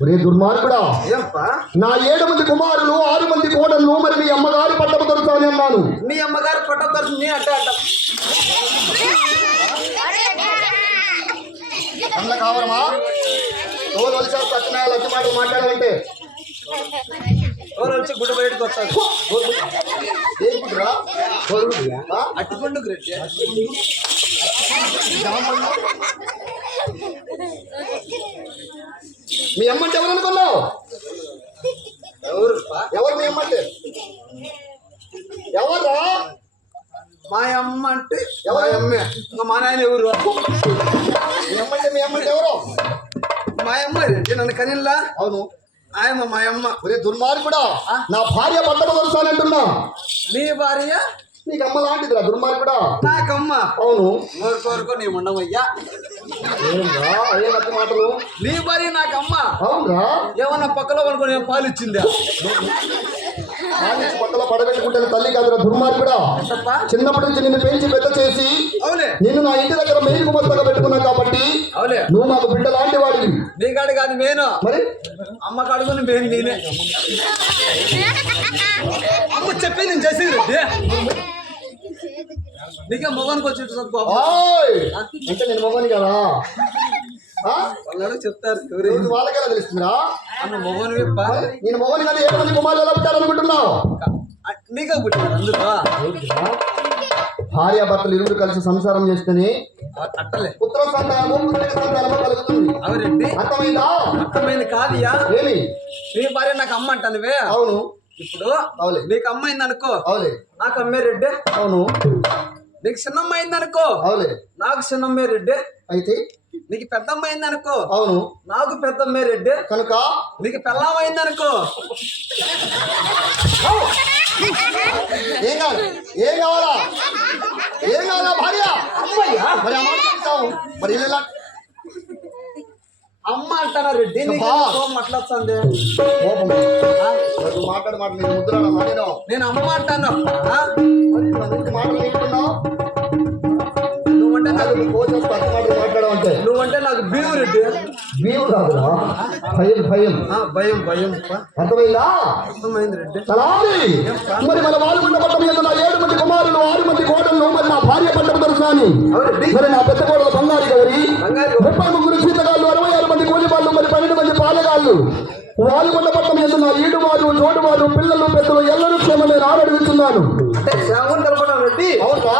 ఒరే దుర్మార్గుడా నా ఏడు మంది కుమారులు ఆరు మంది కోడళ్ళు మరి మీ అమ్మగారి పట్టపు దొరుకుతానని అన్నాను. మీ అమ్మగారు పట్టం నీ అంటే అంట అందులో కావరమా? తోలు వలిసారు సత్యనారాయణ లక్ష మాటలు మాట్లాడాలంటే. ఎవరు వచ్చి గుడ్డ బయటకు వస్తారు ఏం? ఆ? అట్టుకుండు రెడ్డి మీ అమ్మంటే ఎవరు అనుకున్నావు ఎవరు ఎవరు మీ అమ్మంటే ఎవర్రా? మా అమ్మ అంటే మా అమ్మే. ఇంకా మా నాయన ఎవరు? మీ అమ్మంటే మీ అమ్మంటే ఎవరు? మా అమ్మ నన్ను కనిల్లా? అవును. ఆయమ్మ మా అమ్మ. ఒరే దుర్మార్గుడా నా భార్య పట్టపు దొరుకుతానంటున్నా నీ భార్య? నీకు అమ్మ లాంటిదిరా దుర్మార్గుడా? నాకమ్మ. అవును. కోరుకో నీ ఉండవయ్యా అయ్యే లక్ష మాటలు? నీ భార్య నాకమ్మ. అవునరా? ఏమన్నా పక్కలో పడుకొని ఏం పాలు ఇచ్చిందా పక్కల పడబెట్టుకుంటే తల్లి కాదురా దుర్మార్గుడా. చిన్నప్పటి నుంచి నిన్ను పెంచి పెద్ద చేసి అవులే. నిన్ను నా ఇంటి దగ్గర మెయిన్ గుమస్తగా పెట్టుకున్నా కాబట్టి అవులే. నువ్వు నాకు బిడ్డ లాంటి వాడివి. నీ కాడు కాదు మేను. మరి? అమ్మ కడుగుని మేను నేనే. అమ్మ చెప్పి నేను చేసేది రెడ్డి. నీకే మొగానికి వచ్చి అంటే నేను మొగని కదా? వాళ్ళు చెప్తారు తెలుస్తుందిరా? నేను మొగని కదా ఏడు మంది కుమారులు ఎలా పుట్టారనుకుంటున్నావు నీకే పుట్టినారు అందులో. భార్య భర్తలు ఇరువురు కలిసి సంసారం చేస్తేనే అట్టలే. పుత్ర సంతానము పుత్రిక సంతానము కలుగుతుంది. అవరెడ్డి అర్థమైందా? అర్థమైంది కాదుయా ఏమి? నీ భార్య నాకు అమ్మ అంటానువే. అవును. ఇప్పుడు అవులే. నీకు అమ్మ అయింది అనుకో అవులే. నాకు అమ్మే రెడ్డి. అవును. నీకు చిన్నమ్మ అయింది అనుకో అవులే నాకు చిన్నమ్మే రెడ్డి అయితే? నీకు పెద్దమ్మ అయింది అనుకో అవును. నాకు పెద్దమ్మే రెడ్డి కనుక? నీకు పెళ్ళాం అయింది అనుకో ఏం కావాలి? ఏం కావాలా? ఏం కావాలా భార్య? అమ్మయ్యా మరి అమ్మ చెప్తావు మరి అమ్మ అంటారా రెడ్డి? మాట్లాడుతుంది? నువ్వు మాట్లాడు మాట నేను మాట్లాడు నేను అమ్మ అంటాను ఆ? మరి నువ్వు అందుకు మాటలు ఏంటున్నావు నువ్వంటే నాకు కోసం పక్క మాటలు మాట్లాడమంటే? నువ్వంటే నాకు బీవు రెడ్డి. నీవు కాదురా. భయం భయం. భయం భయం. అర్థమైందా? అర్థమైంది రెడ్డి. తలారి మరి మన వాలుగుండ పట్టం మీద నా ఏడు మంది కుమారులు ఆరు మంది కోడళ్ళు మరి నా భార్య పట్టం దొరుకుతాని మరి నా పెద్ద కోడలు వాలుగొండ పట్టం ఎందు నా ఈడు వారు చోటు వారు పిల్లలు పెద్దలు ఎల్లరూ క్షేమ నేను ఆరడుగుతున్నాను అంటే శ్యామం కలపడం రెడ్డి. అవునా?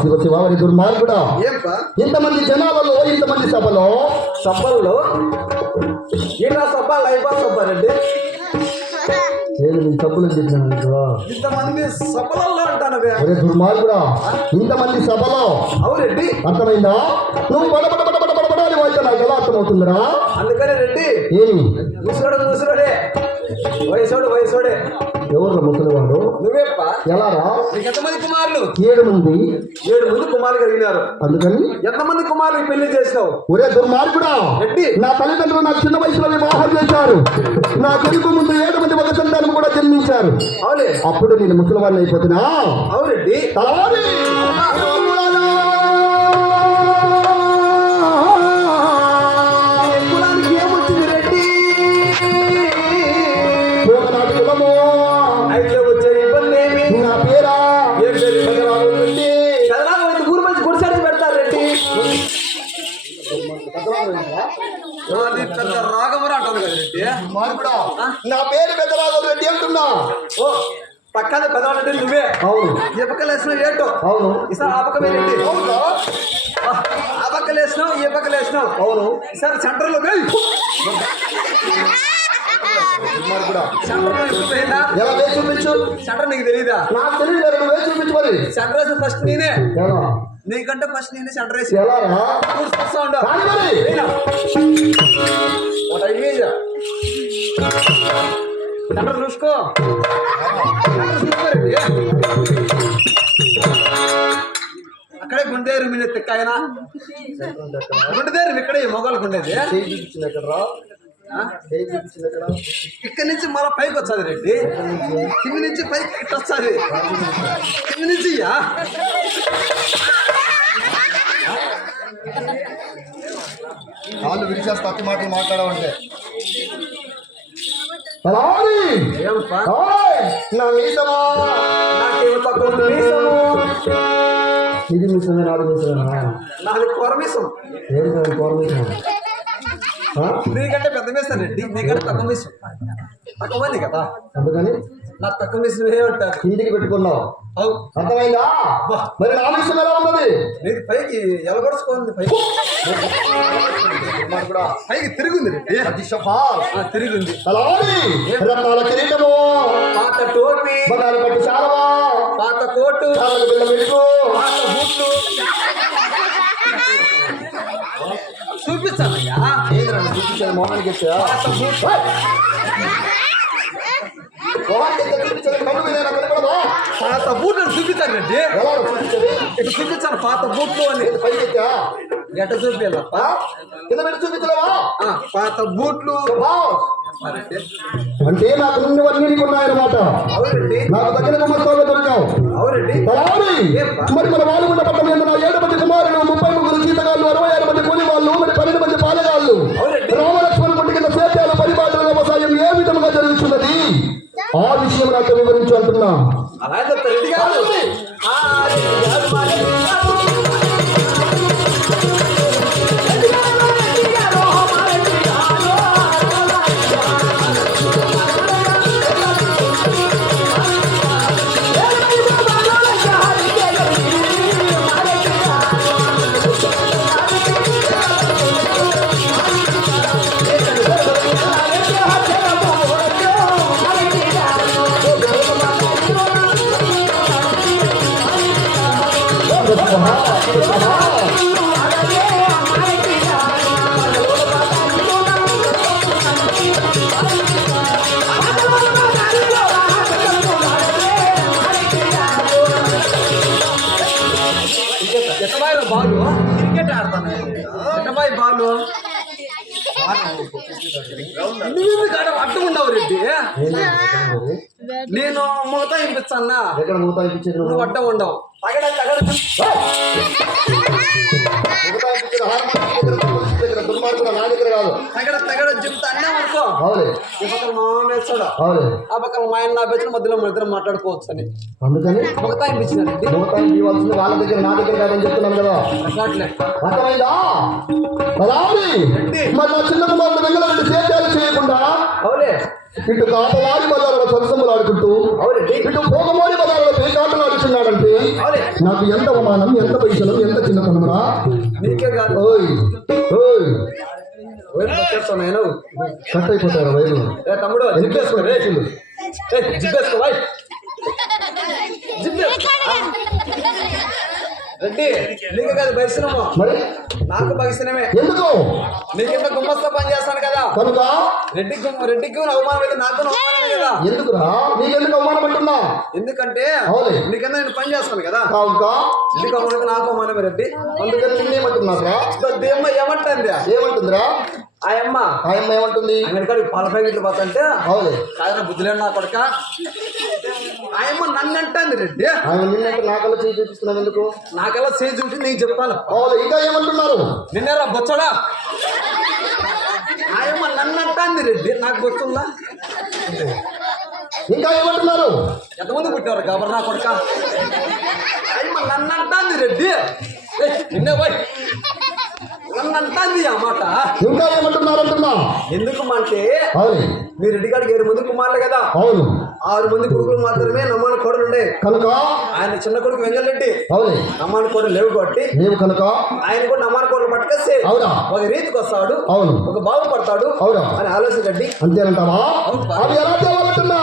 శివ శివ మరి దుర్మార్గుడా ఇంతమంది జనాలలో ఇంతమంది సభలో రెడ్డి నేను నీ సభలు చెప్పినాను ఇంతమంది అంటానవే దుర్మార్గుడా ఇంతమంది సభలో అవురెడ్డి అర్థమైందా నువ్వు బడబడ బడబడ వాయితే నాకు ఎలా అర్థమవుతుందిరా అందుకనే రెడ్డి ఏమి ముసలోడు ముసలోడే వయసోడు వయసోడే. ఎవరు ముసలివాడు నువ్వేప్ప ఎలా ఎంతమంది కుమారులు? ఏడు మంది. ఏడు మంది కుమారులు కలిగినారు. అందుకని? ఎంతమంది కుమారులు పెళ్ళి చేసినావు? ఒరే దుర్మార్గుడా నా తల్లిదండ్రులు నాకు చిన్న వయసులో వివాహం చేశారు. నా కొడుకు ముందు ఏడు మంది ఒక సంతానం కూడా జన్మించారు. అవులే. అప్పుడు నేను ముసలివాడిని అయిపోతున్నా. తలవారి. నా పేరు పెద్దరాజు రెడ్డి అంటున్నా. ఓ పక్కన అంటే నువ్వే. అవును. ఏ వేసినావు ఏటో అవును. ఈసారి ఆ పక్క వెళ్ళండి ఆ పక్కన వేసినావు ఏ వేసినావు అవును. ఈసారి సెంటర్లో ఎలా వేసి చూపించు? సెంటర్ నీకు తెలియదా నాకు తెలియదు నువ్వు వేసి చూపించు మరి. సెంటర్ వేసిన ఫస్ట్ నేనే. నీకంటే ఫస్ట్ నేనే సెంటర్ వేసి ఎలా? చూసుకో అక్కడే గుండేరు మీద తిక్కాయన గుండెదేరు ఇక్కడే మొగలు ఎక్కడ ఇక్కడి నుంచి మళ్ళీ పైకి వచ్చాది రెడ్డి. కింద నుంచి పైకి ఇట్ట వచ్చాది కింద నుంచి. కాళ్ళు విడిచేస్తే మాటలు మాట్లాడమంటే. ఓయ్, నా మీసమా? మీసము. ఇది మీసమే? నాడు మీసమేనా నాది కొరమీసం ఏంటి అది కోరమీసం నీకంటే పెద్ద మీసం రెడ్డి నీకంటే తక్కువ మీసం. తక్కువ మంది కదా. అందుకని నాకు తక్కువ మీసం ఏమంటారు కిందికి పెట్టుకున్నావు. అవు. అర్థమైందా? మరి నా మీసం ఎలా ఉన్నది? నీకు పైకి ఎలగొడుచుకోండి పైకి. కూడా పైకి తిరుగుంది తిరిగింది? రత్నాల కిరీటము. పాత టోపీ. బంగారు పట్టు శాలవా. పాత కోటు. బిళ్ళ మెరుగు పాత బూట్లు. చూపిస్తానయ్యా. బూట్లు. పాత బూట్లు చూపిస్తారు రెడ్డి ఎలా ఇటు చూపించాను పాత బూట్లు అని ఏంది పైకి ఎట చూపించాలప్ప చూపించలేవా పాత బూట్లు అంటే నాకు ఉన్నవన్నీ నీకు ఉన్నాయన్నమాట అవునండి నాకు దగ్గర గుమ్మస్తాల్లో దొరికావు అవునండి మరి మన వాళ్ళు పట్టం మీద ఏడు ఆ విషయం నాకు వివరించు అంటున్నా అలా కాడ అడ్డు ఉండవు రెడ్డి. నేను మూత ఇప్పించన్నా ఎక్కడ మూతా నువ్వు? నువ్వు అడ్డ ఉండవు. తగడ తగడ నా దగ్గర కాదు తగడ తగడ చెప్తా అన్నా అనుకో. అవులే ఈ పక్కన మా వేస్తాడు? అవులే ఆ పక్కన మా ఆయన నా మధ్యలో మన ఇద్దరం మాట్లాడుకోవచ్చు అని అందుకని మూత ఇప్పించినారండి మూతా ఇవ్వాల్సింది వాళ్ళ దగ్గర నా దగ్గర కాదని చెప్తున్నాను కదా. అట్లాట్లే. అర్థమైందా? రావాలి మరి నా చిన్న కుమారుడు వెంగళరెడ్డి సేద్యాలు చేయకుండా అవులే ఇటు కాపవాడి బజారులో సరసములు ఆడుకుంటూ అవునండి ఇటు పోగమోడి బజారులో పేకాటలు ఆడుతున్నాడంటే అవులే నాకు ఎంత అవమానం ఎంత పైసలు ఎంత చిన్నతనమురా? కాదు. ఓయ్. నేను కట్ అయిపోతారు తమ్ముడు జిబ్బేసుకో రే జిబ్బేసుకో రెడ్డి నీకే కాదు మరి? నాకు బయసినమే ఎందుకు? నీకింత గుమ్మస్తా పని చేస్తాను కదా. కనుక? రెడ్డి రెడ్డికి అవమానం అయితే నాకు అవమానమే కదా. ఎందుకురా? నీకెందుకు అవమానం అంటున్నా? ఎందుకంటే. నీకన్నా నేను పని చేస్తాను కదా. కావుక? రెడ్డికి అవమానం? నాకు అవమానమే రెడ్డి. అందుకని నిన్నేమంటున్నారా ఏమంటుంది ఏమంటుందిరా? ఆ అమ్మ ఆ అమ్మ ఏమంటుంది? అంగడికాడికి పాల ప్యాకెట్లు పోతుంటే అవులే కాదన బుద్ధిలేడు నా కొడక. ఆయమ్మ నన్ను అంటుంది రెడ్డి. ఆయన నిన్నంటే నాకల్లా చేయి చూపిస్తున్నావు ఎందుకు? నాకెలా చేసి చూసి నీకు చెప్పాలి? అవులే ఇంకా ఏమంటున్నారు? నిన్నేరా బొచ్చడా? ఆయమ్మ నన్ను అంటుంది రెడ్డి. నాకు బొచ్చుందా ఇంకా ఏమంటున్నారు? ఎంతమంది పుట్టారు గబర్ నా కొడక? ఆయమ్మ నన్ను అంటుంది రెడ్డి నిన్నే పోయి. అంటాంది ఆ మాట ఇంకా ఏమంటున్నారంటున్నా? ఎందుకు అంటే మీరు రెడ్డిగాడికి ఏడు మంది కుమారులు కదా? అవును. ఆరు మంది కొడుకులు మాత్రమే నమ్మాని కోడలు ఉండే కనుక? ఆయన చిన్న కొడుకు వెంగళరెడ్డి అవును. నమ్మాని కోడలు లేవు కాబట్టి నీవు కనుక? ఆయన కూడా నమ్మాని కోడలు పట్టుకొస్తే అవునా? ఒక రీతికి వస్తాడు అవును. ఒక బాగుపడతాడు అవునా? అని ఆలోచన రెడ్డి అంతేనంటావా అది ఎలా తేవాలంటున్నా?